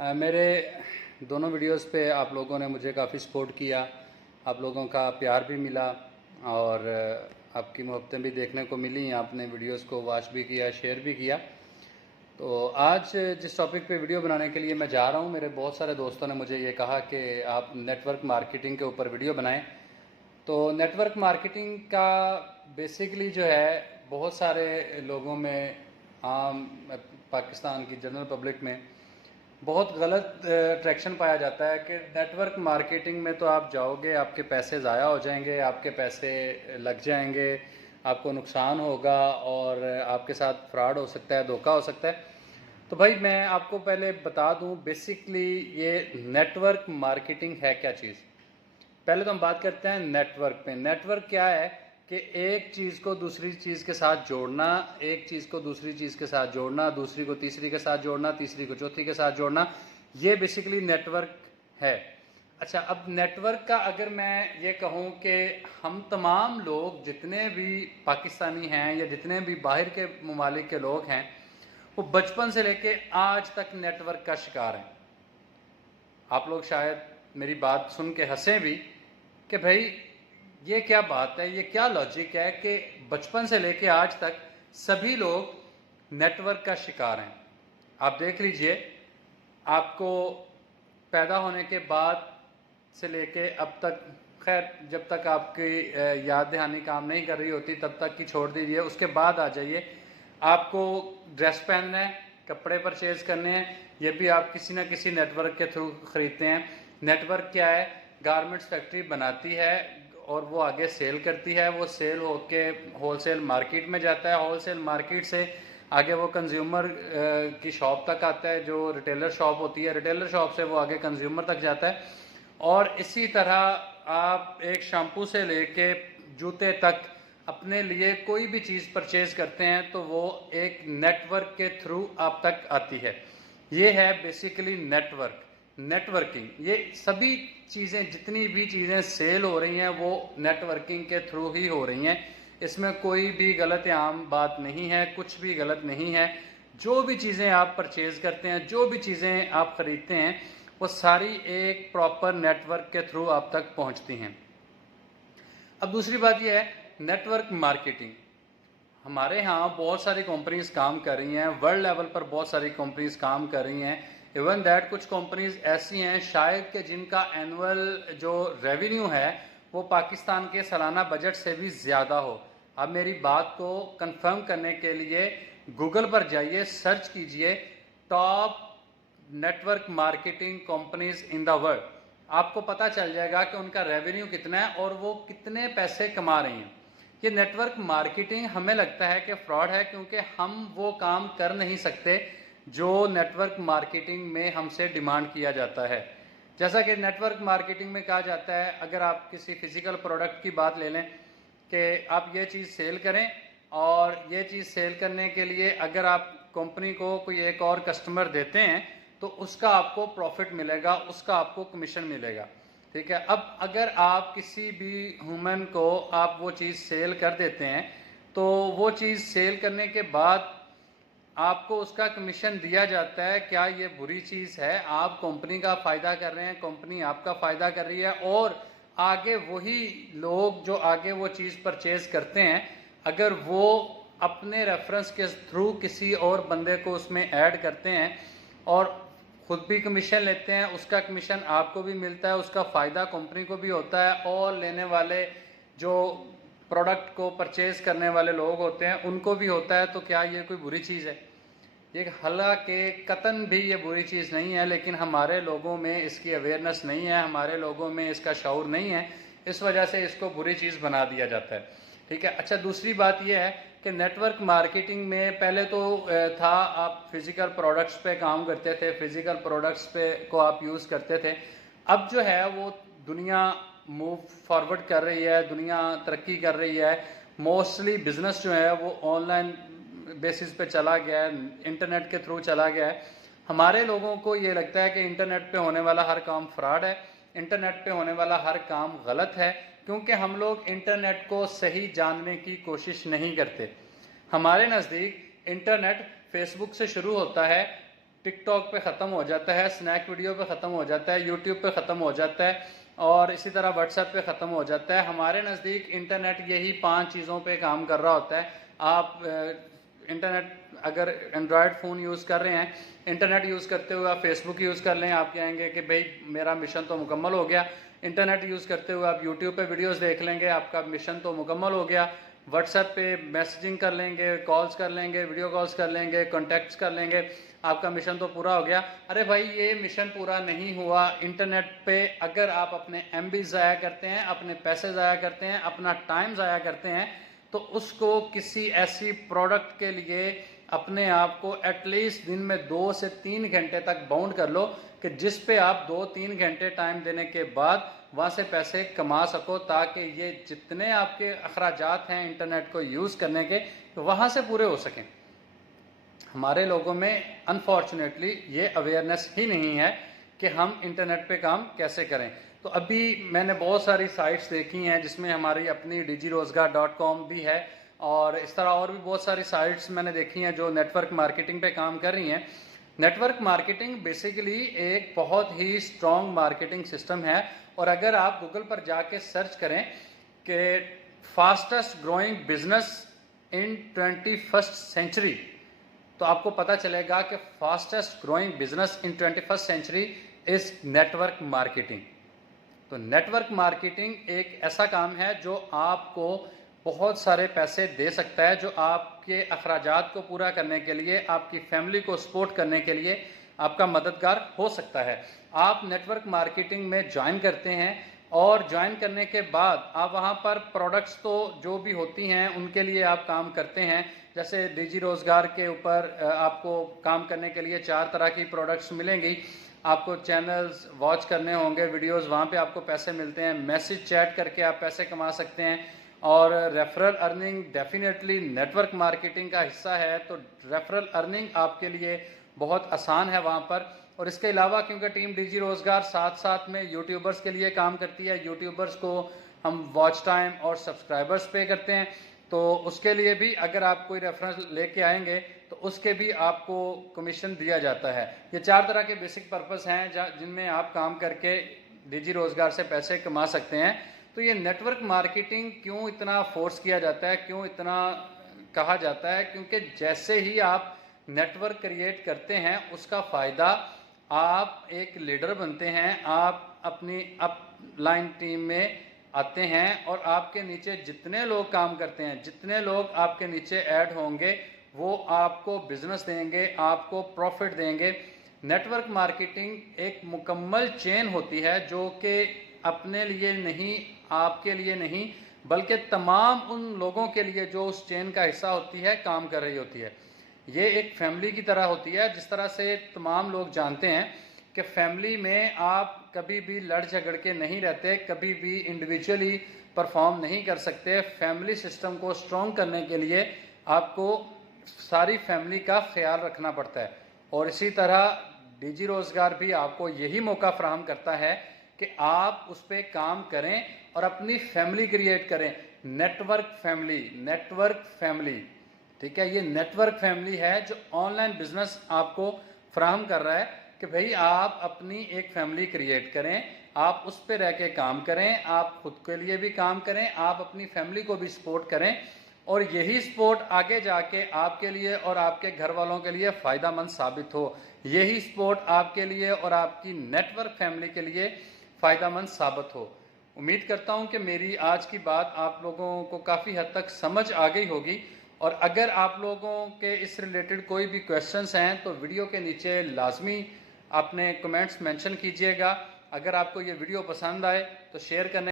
मेरे दोनों वीडियोस पे आप लोगों ने मुझे काफ़ी सपोर्ट किया, आप लोगों का प्यार भी मिला और आपकी मोहब्बतें भी देखने को मिली। आपने वीडियोस को वॉच भी किया, शेयर भी किया। तो आज जिस टॉपिक पे वीडियो बनाने के लिए मैं जा रहा हूँ, मेरे बहुत सारे दोस्तों ने मुझे ये कहा कि आप नेटवर्क मार्केटिंग के ऊपर वीडियो बनाएं। तो नेटवर्क मार्केटिंग का बेसिकली जो है बहुत सारे लोगों में, आम पाकिस्तान की जनरल पब्लिक में बहुत गलत ट्रैक्शन पाया जाता है कि नेटवर्क मार्केटिंग में तो आप जाओगे, आपके पैसे ज़ाया हो जाएंगे, आपके पैसे लग जाएंगे, आपको नुकसान होगा और आपके साथ फ्रॉड हो सकता है, धोखा हो सकता है। तो भाई मैं आपको पहले बता दूं बेसिकली ये नेटवर्क मार्केटिंग है क्या चीज़। पहले तो हम बात करते हैं नेटवर्क पे। नेटवर्क क्या है कि एक चीज़ को दूसरी चीज़ के साथ जोड़ना, एक चीज़ को दूसरी चीज़ के साथ जोड़ना, दूसरी को तीसरी के साथ जोड़ना, तीसरी को चौथी के साथ जोड़ना, ये बेसिकली नेटवर्क है। अच्छा, अब नेटवर्क का अगर मैं ये कहूँ कि हम तमाम लोग जितने भी पाकिस्तानी हैं या जितने भी बाहर के ममालिक के लोग हैं, वो बचपन से लेके आज तक नेटवर्क का शिकार हैं। आप लोग शायद मेरी बात सुन के हंसें भी कि भाई ये क्या बात है, ये क्या लॉजिक है कि बचपन से लेके आज तक सभी लोग नेटवर्क का शिकार हैं। आप देख लीजिए, आपको पैदा होने के बाद से लेके अब तक, खैर जब तक आपकी याद दहानी काम नहीं कर रही होती तब तक की छोड़ दीजिए, उसके बाद आ जाइए, आपको ड्रेस पहनना है, कपड़े परचेज करने हैं, ये भी आप किसी ना किसी नेटवर्क के थ्रू ख़रीदते हैं। नेटवर्क क्या है? गारमेंट्स फैक्ट्री बनाती है और वो आगे सेल करती है, वो सेल होके होलसेल मार्केट में जाता है, होलसेल मार्केट से आगे वो कंज्यूमर की शॉप तक आता है, जो रिटेलर शॉप होती है, रिटेलर शॉप से वो आगे कंज्यूमर तक जाता है। और इसी तरह आप एक शैम्पू से लेके जूते तक अपने लिए कोई भी चीज़ परचेज करते हैं तो वो एक नेटवर्क के थ्रू आप तक आती है। ये है बेसिकली नेटवर्किंग। ये सभी चीज़ें, जितनी भी चीज़ें सेल हो रही हैं वो नेटवर्किंग के थ्रू ही हो रही हैं। इसमें कोई भी गलत आम बात नहीं है, कुछ भी गलत नहीं है। जो भी चीज़ें आप परचेज करते हैं, जो भी चीज़ें आप ख़रीदते हैं, वो सारी एक प्रॉपर नेटवर्क के थ्रू आप तक पहुंचती हैं। अब दूसरी बात यह है नेटवर्क मार्केटिंग। हमारे यहाँ बहुत सारी कंपनीज काम कर रही हैं, वर्ल्ड लेवल पर बहुत सारी कंपनीज काम कर रही हैं। इवन दैट कुछ कंपनीज ऐसी हैं शायद कि जिनका एनुअल जो रेवेन्यू है वो पाकिस्तान के सालाना बजट से भी ज़्यादा हो। अब मेरी बात को कंफर्म करने के लिए गूगल पर जाइए, सर्च कीजिए top network marketing companies in the world. आपको पता चल जाएगा कि उनका रेवेन्यू कितना है और वो कितने पैसे कमा रही हैं। ये नेटवर्क मार्केटिंग हमें लगता है कि फ्रॉड है, क्योंकि हम वो काम कर नहीं सकते जो नेटवर्क मार्केटिंग में हमसे डिमांड किया जाता है। जैसा कि नेटवर्क मार्केटिंग में कहा जाता है, अगर आप किसी फिजिकल प्रोडक्ट की बात ले लें कि आप ये चीज़ सेल करें और ये चीज़ सेल करने के लिए अगर आप कंपनी को कोई एक और कस्टमर देते हैं तो उसका आपको प्रॉफिट मिलेगा, उसका आपको कमीशन मिलेगा। ठीक है। अब अगर आप किसी भी ह्यूमन को आप वो चीज़ सेल कर देते हैं तो वो चीज़ सेल करने के बाद आपको उसका कमीशन दिया जाता है। क्या ये बुरी चीज़ है? आप कंपनी का फ़ायदा कर रहे हैं, कंपनी आपका फ़ायदा कर रही है और आगे वही लोग जो आगे वो चीज़ परचेज करते हैं, अगर वो अपने रेफरेंस के थ्रू किसी और बंदे को उसमें ऐड करते हैं और खुद भी कमीशन लेते हैं, उसका कमीशन आपको भी मिलता है, उसका फ़ायदा कंपनी को भी होता है और लेने वाले जो प्रोडक्ट को परचेज़ करने वाले लोग होते हैं उनको भी होता है। तो क्या ये कोई बुरी चीज़ है? ये हालांकि कतन भी ये बुरी चीज़ नहीं है, लेकिन हमारे लोगों में इसकी अवेयरनेस नहीं है, हमारे लोगों में इसका शऊर नहीं है, इस वजह से इसको बुरी चीज़ बना दिया जाता है। ठीक है। अच्छा, दूसरी बात यह है कि नेटवर्क मार्केटिंग में पहले तो था आप फिज़िकल प्रोडक्ट्स पे काम करते थे, फिज़िकल प्रोडक्ट्स पे को आप यूज़ करते थे। अब जो है वो दुनिया मूव फॉरवर्ड कर रही है, दुनिया तरक्की कर रही है। मोस्टली बिज़नेस जो है वो ऑनलाइन बेसिस पे चला गया है, इंटरनेट के थ्रू चला गया है। हमारे लोगों को ये लगता है कि इंटरनेट पे होने वाला हर काम फ्रॉड है, इंटरनेट पे होने वाला हर काम गलत है, क्योंकि हम लोग इंटरनेट को सही जानने की कोशिश नहीं करते। हमारे नज़दीक इंटरनेट फेसबुक से शुरू होता है, टिकटॉक पे ख़त्म हो जाता है, स्नैक वीडियो पे ख़त्म हो जाता है, यूट्यूब पे ख़त्म हो जाता है और इसी तरह व्हाट्सएप पे ख़त्म हो जाता है। हमारे नज़दीक इंटरनेट यही 5 चीज़ों पे काम कर रहा होता है। आप इंटरनेट अगर एंड्रॉयड फ़ोन यूज़ कर रहे हैं, इंटरनेट यूज़ करते हुए आप फेसबुक यूज़ कर लें, आप कहेंगे कि भाई मेरा मिशन तो मुकम्मल हो गया। इंटरनेट यूज़ करते हुए आप यूट्यूब पे वीडियोस देख लेंगे, आपका मिशन तो मुकम्मल हो गया। व्हाट्सएप पे मैसेजिंग कर लेंगे, कॉल्स कर लेंगे, वीडियो कॉल्स कर लेंगे, कॉन्टैक्ट्स कर लेंगे, आपका मिशन तो पूरा हो गया। अरे भाई ये मिशन पूरा नहीं हुआ। इंटरनेट पे अगर आप अपने MB ज़ाया करते हैं, अपने पैसे ज़ाया करते हैं, अपना टाइम ज़ाया करते हैं, तो उसको किसी ऐसी प्रोडक्ट के लिए अपने आप को एटलीस्ट दिन में 2 से 3 घंटे तक बाउंड कर लो कि जिस पे आप 2-3 घंटे टाइम देने के बाद वहाँ से पैसे कमा सको, ताकि ये जितने आपके अखराजात हैं इंटरनेट को यूज़ करने के, तो वहाँ से पूरे हो सकें। हमारे लोगों में अनफॉर्चुनेटली ये अवेयरनेस ही नहीं है कि हम इंटरनेट पे काम कैसे करें। तो अभी मैंने बहुत सारी साइट्स देखी हैं जिसमें हमारी अपनी digirozgar.com भी है और इस तरह और भी बहुत सारी साइट्स मैंने देखी हैं जो नेटवर्क मार्केटिंग पे काम कर रही हैं। नेटवर्क मार्केटिंग बेसिकली एक बहुत ही स्ट्रॉन्ग मार्केटिंग सिस्टम है और अगर आप गूगल पर जाके सर्च करें कि fastest growing business in 21st century, तो आपको पता चलेगा कि fastest growing business in 21st century is network marketing. तो नेटवर्क मार्केटिंग एक ऐसा काम है जो आपको बहुत सारे पैसे दे सकता है, जो आपके अखराजात को पूरा करने के लिए, आपकी फैमिली को सपोर्ट करने के लिए आपका मददगार हो सकता है। आप नेटवर्क मार्केटिंग में ज्वाइन करते हैं और ज्वाइन करने के बाद आप वहाँ पर प्रोडक्ट्स तो जो भी होती हैं उनके लिए आप काम करते हैं। जैसे डिजी रोज़गार के ऊपर आपको काम करने के लिए 4 तरह की प्रोडक्ट्स मिलेंगी। आपको चैनल्स वॉच करने होंगे, वीडियोस, वहाँ पे आपको पैसे मिलते हैं। मैसेज चैट करके आप पैसे कमा सकते हैं और referral earning definitely network marketing का हिस्सा है। तो रेफरल अर्निंग आपके लिए बहुत आसान है वहाँ पर। और इसके अलावा क्योंकि टीम डिजी रोज़गार साथ साथ में यूट्यूबर्स के लिए काम करती है, यूट्यूबर्स को हम वॉच टाइम और सब्सक्राइबर्स पे करते हैं, तो उसके लिए भी अगर आप कोई रेफरेंस लेके आएंगे तो उसके भी आपको कमीशन दिया जाता है। ये 4 तरह के बेसिक पर्पस हैं जिनमें आप काम करके डिजी रोज़गार से पैसे कमा सकते हैं। तो ये नेटवर्क मार्केटिंग क्यों इतना फोर्स किया जाता है, क्यों इतना कहा जाता है? क्योंकि जैसे ही आप नेटवर्क क्रिएट करते हैं उसका फ़ायदा, आप एक लीडर बनते हैं, आप अपनी अपलाइन टीम में आते हैं और आपके नीचे जितने लोग काम करते हैं, जितने लोग आपके नीचे ऐड होंगे, वो आपको बिजनेस देंगे, आपको प्रॉफिट देंगे। नेटवर्क मार्केटिंग एक मुकम्मल चेन होती है जो कि अपने लिए नहीं, आपके लिए नहीं, बल्कि तमाम उन लोगों के लिए जो उस चेन का हिस्सा होती है काम कर रही होती है। ये एक फैमिली की तरह होती है। जिस तरह से तमाम लोग जानते हैं कि फैमिली में आप कभी भी लड़ झगड़ के नहीं रहते, कभी भी इंडिविजुअली परफॉर्म नहीं कर सकते। फैमिली सिस्टम को स्ट्रॉन्ग करने के लिए आपको सारी फैमिली का ख्याल रखना पड़ता है। और इसी तरह डिजी रोज़गार भी आपको यही मौका फराहम करता है कि आप उस पर काम करें और अपनी फैमिली क्रिएट करें। नेटवर्क फैमिली, ठीक है, ये नेटवर्क फैमिली है जो ऑनलाइन बिजनेस आपको फराहम कर रहा है कि भाई आप अपनी एक फैमिली क्रिएट करें, आप उस पर रह के काम करें, आप खुद के लिए भी काम करें, आप अपनी फैमिली को भी सपोर्ट करें और यही सपोर्ट आगे जाके आपके लिए और आपके घर वालों के लिए फ़ायदेमंद साबित हो। यही सपोर्ट आपके लिए और आपकी नेटवर्क फैमिली के लिए फ़ायदेमंद साबित हो। उम्मीद करता हूं कि मेरी आज की बात आप लोगों को काफ़ी हद तक समझ आ गई होगी। और अगर आप लोगों के इस रिलेटेड कोई भी क्वेश्चंस हैं तो वीडियो के नीचे लाजमी आपने कमेंट्स मेंशन कीजिएगा। अगर आपको ये वीडियो पसंद आए तो शेयर करने